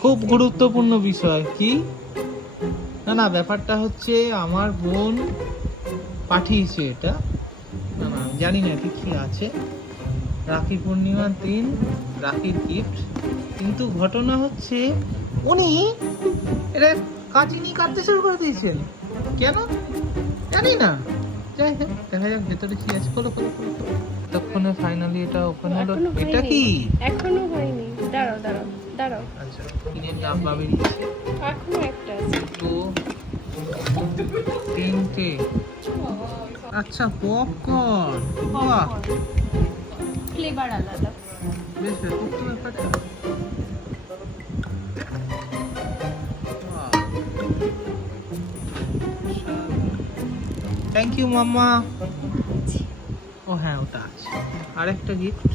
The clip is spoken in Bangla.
খুব গুরুত্বপূর্ণ বিষয় কি না না, ব্যাপারটা হচ্ছে আমার বোন পাঠিয়েছে এটা। না না, আমি জানি না ঠিক কি আছে। রাখি পূর্ণিমার দিন রাখির গিফট, কিন্তু ঘটনা হচ্ছে উনি এটা কাচিনি কাটতে শুরু করে দিয়েছেন। কেন জানি না, যাই হোক দেখা যাক ভেতরে কি আছে। খোলো খোলো খোলো খোলো। ততক্ষণে ফাইনালি এটা ওপেন হলো। এখনো এটা হয়নি। কি? এখনো হয়নি, দাঁড়াও দাঁড়াও দাঁড়াও, আচ্ছা, কিনে ডাব্বা বেরিয়েছে। এখনো একটা আছে। তো তিনটে। আচ্ছা, পপকর্ন। বাহ, ফ্লেভার আলাদা। বেশ ব্যাপক তো ব্যাপারটা। থ্যাংক ইউ মাম্মা। ও হ্যাঁ, ওটা আছে। আরেকটা গিফট